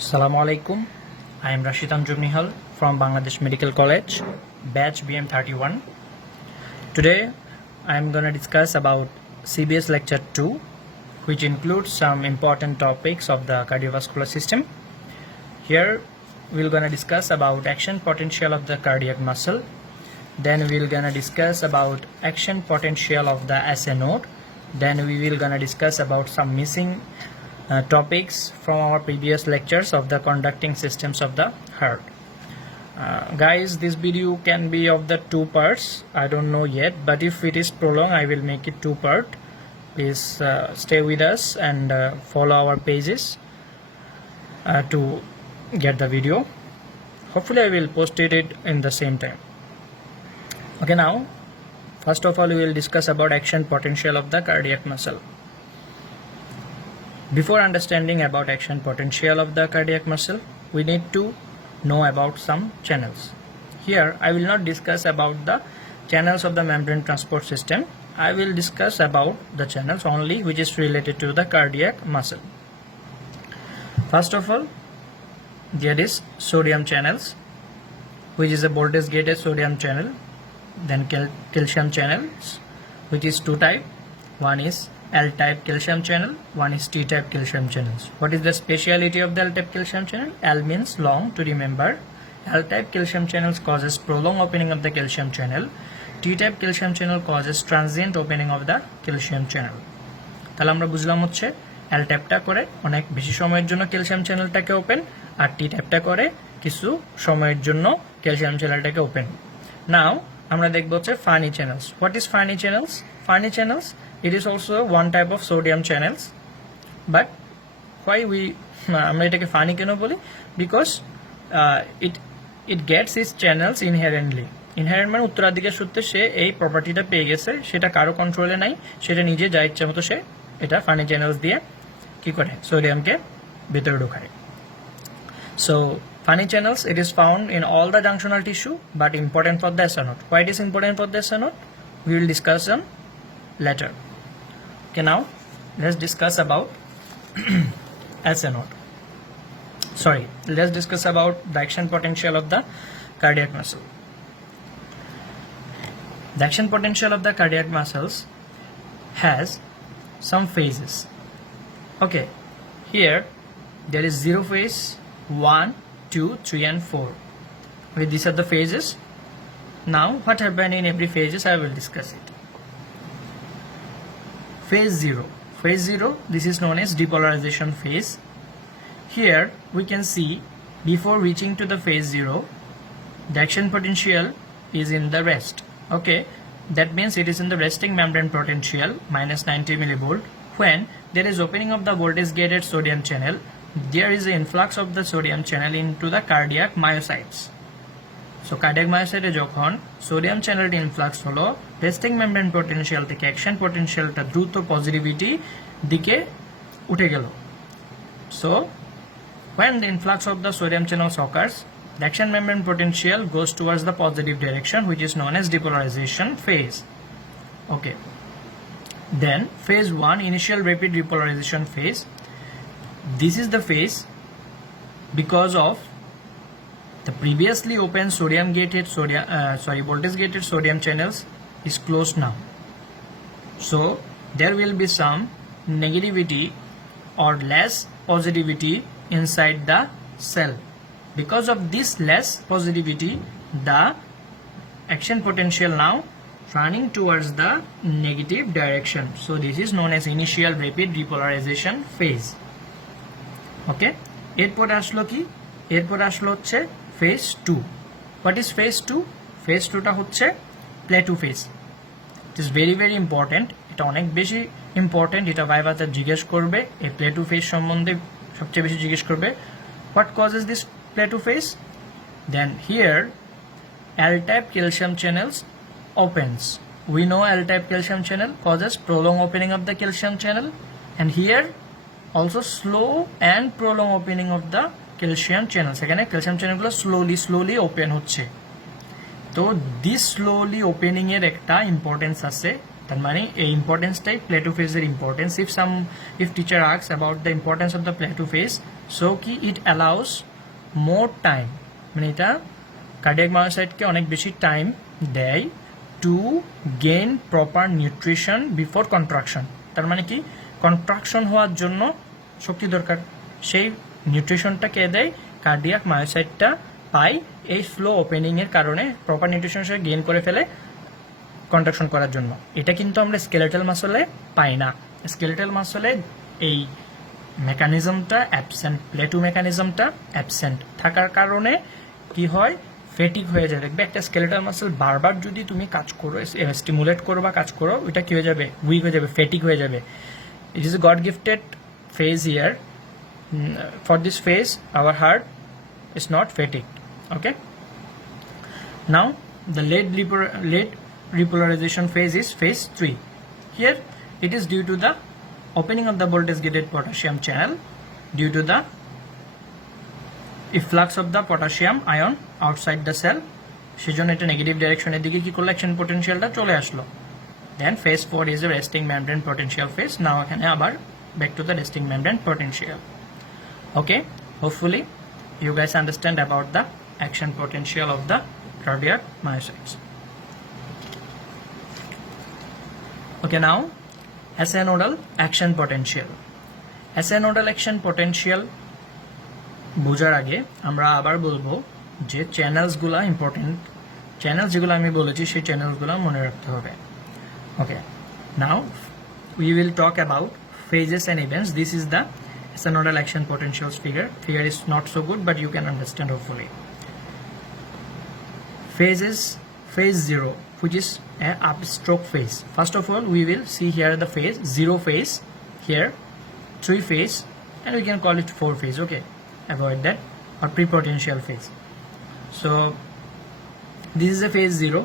Assalamu alaikum. I am Rashid Anjum Nihal from Bangladesh Medical College, batch BM31. Today I am going to discuss about CBS lecture 2, which includes some important topics of the cardiovascular system. Here we're going to discuss about action potential of the cardiac muscle. Then we're going to discuss about action potential of the SA node. Then we will going to discuss about some missing topics from our previous lectures of the conducting systems of the heart. Guys, this video can be of the two parts. I don't know yet, but if it is prolonged, I will make it two part. Please stay with us and follow our pages to get the video. Hopefully I will post it in the same time. Okay, now first of all we will discuss about action potential of the cardiac muscle. Before understanding about action potential of the cardiac muscle, we need to know about some channels. Here I will not discuss about the channels of the membrane transport system. I will discuss about the channels only which is related to the cardiac muscle. First of all, there is sodium channels, which is a voltage gated sodium channel. Then calcium channels, which is two type. One is L-type calcium channel, one is T-type calcium channels. What is the speciality of the L-type calcium channel? L means long, to remember. L-type calcium channels causes prolonged opening of the calcium channel. T-type calcium channel causes transient opening of the calcium channel. তাহলে আমরা বুঝলাম হচ্ছে L টাইপটা করে অনেক বেশি সময়ের জন্য ক্যালসিয়াম চ্যানেলটাকে ওপেন, আর T টাইপটা করে কিছু সময়ের জন্য ক্যালসিয়াম চ্যানেলটাকে ওপেন। নাও আমরা দেখব হচ্ছে funny channels. What is funny channels? Funny channels, it is also one type of sodium channels, but why we আমরা এটাকে ফানি কেন বলি? Because it gets its channels inherently. Inherent মানে উত্তরাধিকার সূত্রে সে এই প্রপার্টিটা পেয়ে গেছে, সেটা কারো কন্ট্রোলে নাই, সেটা নিজে যা ইচ্ছা মতো সে এটা ফানি চ্যানেলস দিয়ে কি করে সোডিয়ামকে ভেতরে ঢোকায়। So funny channels, it is found in all the junctional tissue but important for the SA node. Why it is important for the SA node? We will discuss them later. Okay, now let's discuss about SA node. Sorry, let's discuss about the action potential of the cardiac muscle. The action potential of the cardiac muscles has some phases. Okay, here there is 0 phase, 1, 2, 3 and 4. Okay, these are the phases. Now what happened in every phases I will discuss it. Phase 0. Phase 0, this is known as depolarization phase. Here we can see before reaching to the phase 0, the action potential is in the rest. Okay, that means it is in the resting membrane potential minus 90 millivolt. When there is opening of the voltage gated sodium channel, there is an influx of the sodium channel into the cardiac myocytes. So cardiac myocyte যখন সোডিয়াম চ্যানেলটি ইনফ্লাক্স হলো, resting membrane potential থেকে অ্যাকশন পোটেনশিয়ালটা দ্রুত পজিটিভিটি দিকে উঠে গেল। So when the influx of the sodium channels occurs, the action membrane potential goes towards the positive direction, which is known as depolarization phase. Okay, then phase 1, initial rapid repolarization phase. This is the phase because of the previously open voltage gated sodium channels is closed now. So there will be some negativity or less positivity inside the cell. Because of this less positivity, the action potential now running towards the negative direction. So this is known as initial rapid repolarization phase. ওকে, এরপর আসলো কি? এরপর আসলো হচ্ছে ফেজ 2. What is phase 2? ফেজ 2টা হচ্ছে Plato phase. It is very very important, এটা অনেক বেশি ইম্পর্টেন্ট, এটা ভাইভাতে জিজ্ঞেস করবে, এই প্লেটো ফেজ সম্বন্ধে সবচেয়ে বেশি জিজ্ঞেস করবে। What causes this plateau phase? Then here L-type calcium channels opens. We know L-type calcium channel causes prolonged opening of the calcium channel, and here also slow and prolonged opening of the calcium channels. এখানে ক্যালসিয়াম চ্যানেলগুলো slowly open হচ্ছে। তো this slowly opening এর একটা ইম্পর্টেন্স আছে, তার মানে এই ইম্পর্টেন্সটাই প্লেটো ফেজের importance. if teacher asks about the importance of the plateau phase, so কি it allows more time, মানে এটা কার্ডিয়াক মায়োসাইটকে অনেক বেশি টাইম দেয় to gain proper nutrition before contraction. তার মানে কি কন্ট্রাকশন হওয়ার জন্য শক্তি দরকার, সেই নিউট্রিশনটা কে দেয়, কার্ডিয়াক মায়োসাইটটা পাই এই স্লো ওপেনিংয়ের কারণে, প্রপার নিউট্রিশন সে গেইন করে ফেলে কন্ট্রাকশন করার জন্য। এটা কিন্তু আমরা স্কেলেটাল মাসলে পাই না। স্কেলেটাল মাসলে এই মেকানিজমটা অ্যাবসেন্ট, প্লেটো মেকানিজমটা অ্যাবসেন্ট থাকার কারণে কি হয়, ফেটিক হয়ে যায়। দেখবে একটা স্কেলেটাল মাসল বারবার যদি তুমি কাজ করো, স্টিমুলেট করো বা কাজ করো, ওইটা কি হয়ে যাবে, উইক হয়ে যাবে, ফেটিক হয়ে যাবে। It is a god gifted phase here. For this phase our heart is not fatigued. Okay, now the late repolarization phase is phase 3. Here it is due to the opening of the voltage gated potassium channel due to the efflux of the potassium ion outside the cell, সেজন্য এটা নেগেটিভ ডাইরেকশনের দিকে কি করলো, অ্যাকশন পোটেনশিয়ালটা চলে আসলো। Then phase 4 is the resting membrane potential phase. Now এখানে আবার back to the resting membrane potential. Okay, hopefully you guys understand about the action potential of the cardiac myocytes. Okay, now SA nodal action potential. SA nodal action potential বোঝার আগে আমরা আবার বলবো যে চ্যানেলসগুলো important, channel যেগুলো আমি বলেছি সেই চ্যানেলসগুলো মনে রাখতে হবে। ওকে, নাও we will talk about phases and events. This is the nodal action potentials figure. Figure is not so good, but you can understand hopefully. Phases, phase 0, which is an upstroke phase. First of all, we will see here the phase 0 phase, here 3 phase, and we can call it 4 phase. Okay, avoid that, or prepotential phase. So this is a phase 0.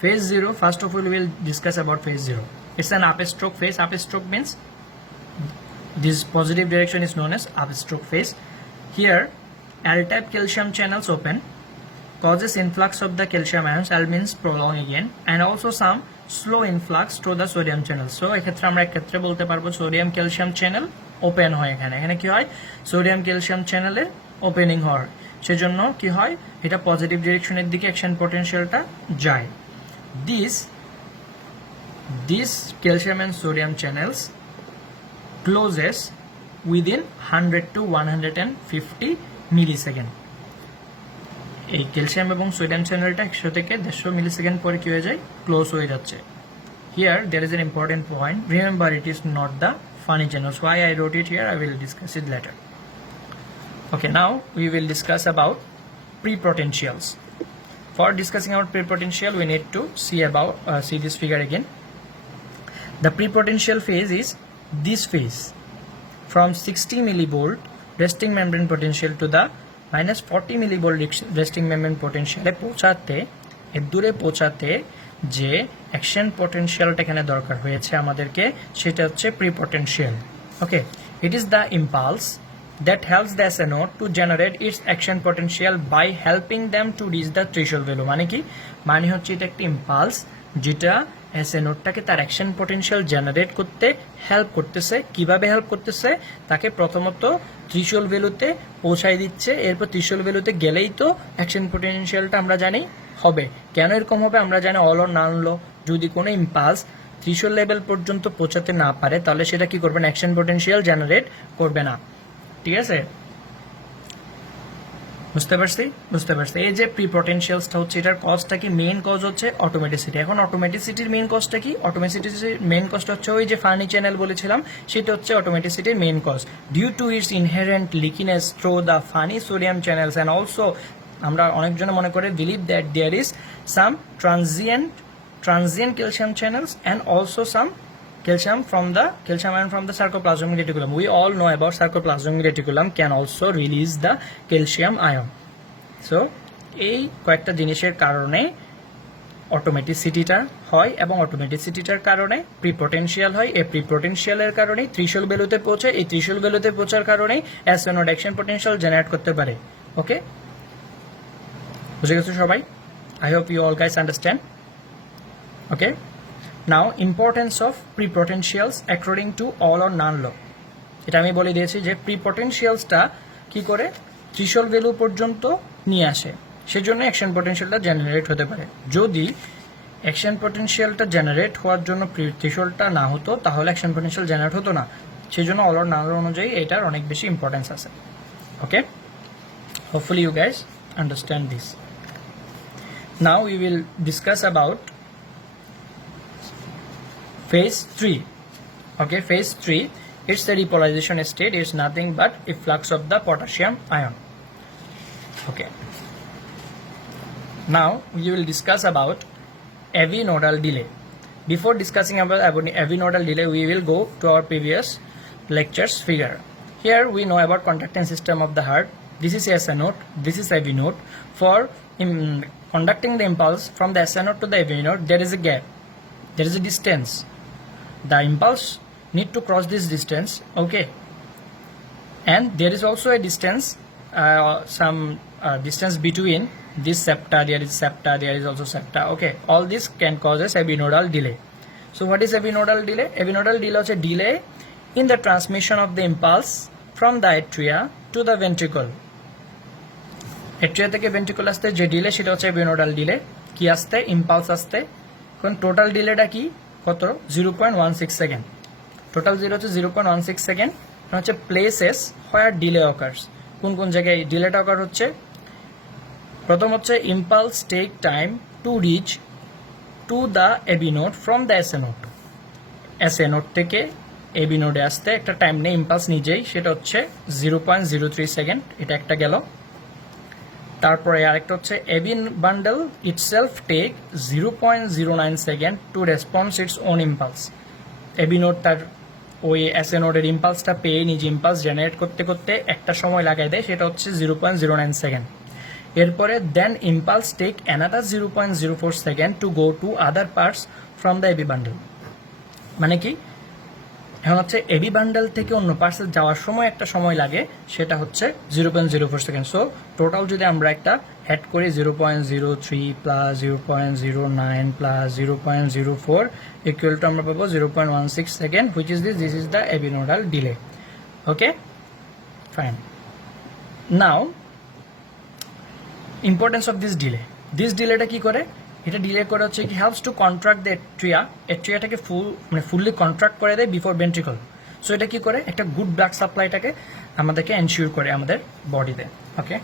Phase 0, first of all we will discuss about phase 0. It's an upstroke phase. Upstroke means this positive direction is known as upstroke phase. Here L-type calcium channels open, causes influx of the calcium ions, L means prolong again, and also some slow influx to the sodium channel. So এক্ষেত্রে আমরা এক্ষেত্রে বলতে পারবো sodium calcium channel open হয়। এখানে কি হয়, sodium calcium চ্যানেলে ওপেনিং হয়, সেজন্য কি হয়, এটা পজিটিভ ডিরেকশনের দিকে অ্যাকশন পোটেনশিয়ালটা যায়। These calcium and sodium channels closes within 100 to 150 millisecond. এই ক্যালসিয়াম এবং সোডিয়াম চ্যানেলটা 100 থেকে 150 মিলিসেকেন্ড পরে কি হয়ে যায়, ক্লোজ হয়ে যাচ্ছে। Here there is an important point. Remember, it is not the funny channels. Why I wrote it here, I will discuss it later. Okay, now we will discuss about prepotentials. For discussing about prepotential, we need to see this figure again. The prepotential phase is this phase from 60 millivolt resting membrane potential to the minus 40 millivolt resting membrane potential এ পৌঁছাতে, এর দূরে পৌঁছাতে যে অ্যাকশন পোটেনশিয়ালটা এখানে দরকার হয়েছে আমাদেরকে, সেটা হচ্ছে prepotential. Okay, it is the impulse that helps the SA node to generate its action potential by helping them to reach the threshold value. মানে কি, মানে হচ্ছে এটা একটা ইম্পালস যেটা SA নোডটাকে তার অ্যাকশন পোটেনশিয়াল জেনারেট করতে হেল্প করতেছে। কিভাবে হেল্প করতেছে, তাকে প্রথমত থ্রেশহোল্ড ভ্যালুতে পৌঁছায় দিচ্ছে, এরপর থ্রেশহোল্ড ভ্যালুতে গেলেই তো অ্যাকশন পোটেনশিয়ালটা আমরা জানি হবে। কেন এরকম হবে আমরা জানি, অল অর নান ল। যদি কোনো ইম্পালস থ্রেশহোল্ড লেভেল পর্যন্ত পৌঁছাতে না পারে তাহলে সেটা কি করবে না, অ্যাকশন পোটেনশিয়াল জেনারেট করবে না। ঠিক আছে, বুঝতে পারছি। এই যে প্রিপোটেনশিয়ালসটা হচ্ছে, এটার কজটা কি, মেইন কজ হচ্ছে অটোমেটিসিটি। এখন অটোমেটিসিটির মেইন কজটা কি, অটোমেটিসিটির মেইন কজটা হচ্ছে ওই যে ফানি চ্যানেল বলেছিলাম, সেটা হচ্ছে অটোমেটিসিটির main cause. Due to its inherent leakiness through the funny sodium channels and also আমরা অনেকজনে মনে করে believe that there is some transient calcium channels and also some calcium ion from the sarcoplasmic reticulum. We all know about sarcoplasmic reticulum can also release the calcium ion. So এই কয়েকটা জিনিসের কারণে অটোমেটিসিটিটা হয় এবং অটোমেটিসিটিটার কারণে প্রিপোটেনশিয়াল হয়। এই প্রিপোটেনশিয়ালের কারণেই থ্রেশহোল্ড ভ্যালুতে পৌঁছে, এই থ্রেশহোল্ড ভ্যালুতে পৌঁছার কারণেই SA node action potential generate করতে পারে। ওকে, বুঝে গেছো সবাই? I hope you all guys understand. Okay, Now, importance of prepotentials according to all or none law. এটা আমি বলে দিয়েছি যে প্রিপটেনশিয়ালসটা কি করে থ্রেশহোল্ড ভ্যালু পর্যন্ত নিয়ে আসে, সেজন্য অ্যাকশন পটেনশিয়ালটা জেনারেট হতে পারে। যদি অ্যাকশন পটেনশিয়ালটা জেনারেট হওয়ার জন্য থ্রেশহোল্ডটা না হতো তাহলে অ্যাকশন পটেনশিয়াল জেনারেট হতো না, সেজন্য অল অর নান অনুযায়ী এটার অনেক বেশি ইম্পর্টেন্স আছে। Okay, hopefully you guys understand this. Now we will discuss about phase 3. Okay, phase 3, it's the repolarization state, is nothing but efflux of the potassium ion. Okay, now we will discuss about AV nodal delay. Before discussing about AV nodal delay, we will go to our previous lectures figure. Here we know about conductance system of the heart. This is SA node, this is AV node. For conducting the impulse from the SA node to the AV node, there is a gap, there is a distance. The impulse need to cross this distance, okay, and there is also a distance, some distance between this septa, there is septa, there is also septa, okay. All this can cause a AV nodal delay. So what is AV nodal delay? AV nodal delay is a delay in the transmission of the impulse from the atria to the ventricle. Atria থেকে ventricle আসতে যে ডিলে সেটা হচ্ছে AV nodal delay। কি আসতে? ইম্পালস আসতে। কোন টোটাল ডিলেটা কি? কত? 0.16 সেকেন্ড। টোটাল জিরো হচ্ছে 0.16 সেকেন্ড। হচ্ছে প্লেসেস হোয়ার ডিলে অকার্স। কোন কোন জায়গায় ডিলেটা অকার হচ্ছে? প্রথম হচ্ছে impulse take time to reach to the AV node from the SA node. SA node থেকে এবি নোডে আসতে একটা টাইম নেই ইম্পালস নিজেই, সেটা হচ্ছে 0.03 সেকেন্ড। এটা একটা গেল। তারপরে আরেকটা হচ্ছে AV bundle itself take 0.09 second to response its own impulse. AV node তার ওই এসএ নোডের ইম্পালসটা পেয়ে নিজে ইম্পালস জেনারেট করতে করতে একটা সময় লাগাই দেয়, সেটা হচ্ছে 0.09 সেকেন্ড। এরপরে then impulse take another 0.04 second to go to other parts from the AB bundle. মানে কি, এখন হচ্ছে এবি বান্ডেল থেকে অন্য পার্সেল যাওয়ার সময় একটা সময় লাগে, সেটা হচ্ছে 0.04 সেকেন্ড। সো টোটাল যদি আমরা একটা অ্যাড করি 0.03 প্লাস 0.09 প্লাস 0.04 ইকুয়াল টু আমরা পাবো 0.16 second, which is this is the AB nodal delay. Okay, fine. Now importance of this delay. This ডিলেটা কি করে? এটা ডিলে করে হচ্ছে কি হেল্পস টু কন্ট্রাক্ট দ্য এট্রিয়াটাকে ফুললি কন্ট্রাক্ট করে দেয় বিফোর ভেন্ট্রিকল। সো এটা কি করে? একটা গুড ব্লাড সাপ্লাইটাকে আমাদেরকে এনশিওর করে আমাদের বডিতে। Okay,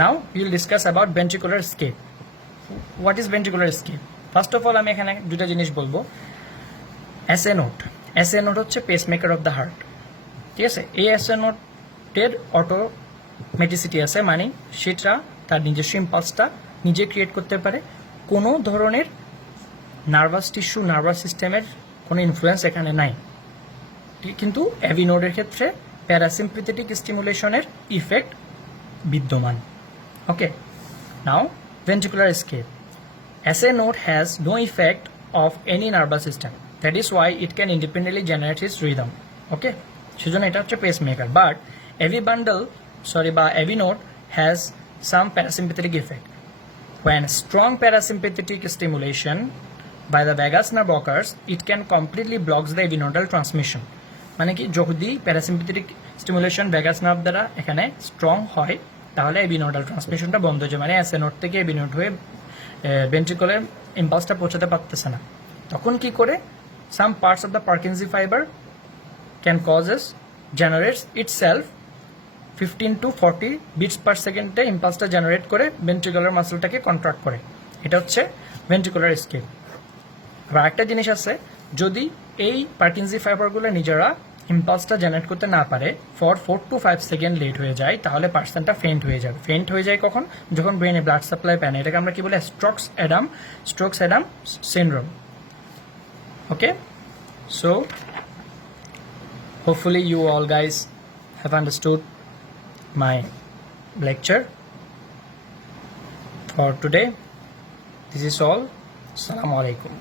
now will discuss about ventricular escape. What is ventricular escape? First of all আমি এখানে দুটা জিনিস বলবো। এসএ নোট, এসএ নোট হচ্ছে পেসমেকার অফ দ্য হার্ট, ঠিক আছে। এই এসএ নোটের অটোমেটিসিটি আছে, মানে সেটা তার নিজস্ব ইম্পালসটা নিজে ক্রিয়েট করতে পারে। কোনো ধরনের নার্ভাস টিস্যু, নার্ভাস সিস্টেমের কোনো ইনফ্লুয়েন্স এখানে নাই। কিন্তু এভি নোডের ক্ষেত্রে প্যারাসিম্পেথেটিক স্টিমুলেশনের ইফেক্ট বিদ্যমান। Okay, now ventricular escape. SA node has no effect of any nervous system, that is why it can independently generate its rhythm. Okay, সেজন্য এটা হচ্ছে pacemaker. But AV bundle বা AV node has some parasympathetic effect. When strong parasympathetic stimulation by the vagus nerve occurs, it can completely blocks the AV nodal transmission. মানে কি, যদি parasympathetic stimulation vagus nerve দ্বারা এখানে স্ট্রং হয় তাহলে AV nodal ট্রান্সমিশনটা বন্ধ হয়ে যায়, মানে এসএ নোড থেকে AV নোড হয়ে ভেন্ট্রিকলে ইম্পালসটা পৌঁছাতে পারতেছে না। তখন কি করে? Some parts of the Purkinje fibre can causes generates itself 15 to 40 beats per সেকেন্ডে ইম্পালসটা জেনারেট করে ভেন্ট্রিকুলার মাসলটাকে কন্ট্রাক্ট করে। এটা হচ্ছে ভেন্ট্রিকুলার এসকেপ। আর একটা জিনিস আছে, যদি এই পার্কিনজি ফাইবারগুলো নিজেরা ইম্পালসটা জেনারেট করতে না পারে, ফর 4 to 5 সেকেন্ড লেট হয়ে যায়, তাহলে পার্সনটা ফেন্ট হয়ে যাবে। ফেন্ট হয়ে যায় কখন? যখন ব্রেনে ব্লাড সাপ্লাই পায় না। এটাকে আমরা কি বলি? Strokes Adam syndrome. Okay, so hopefully you all guys have understood my lecture for today. This is all. Assalamu alaikum.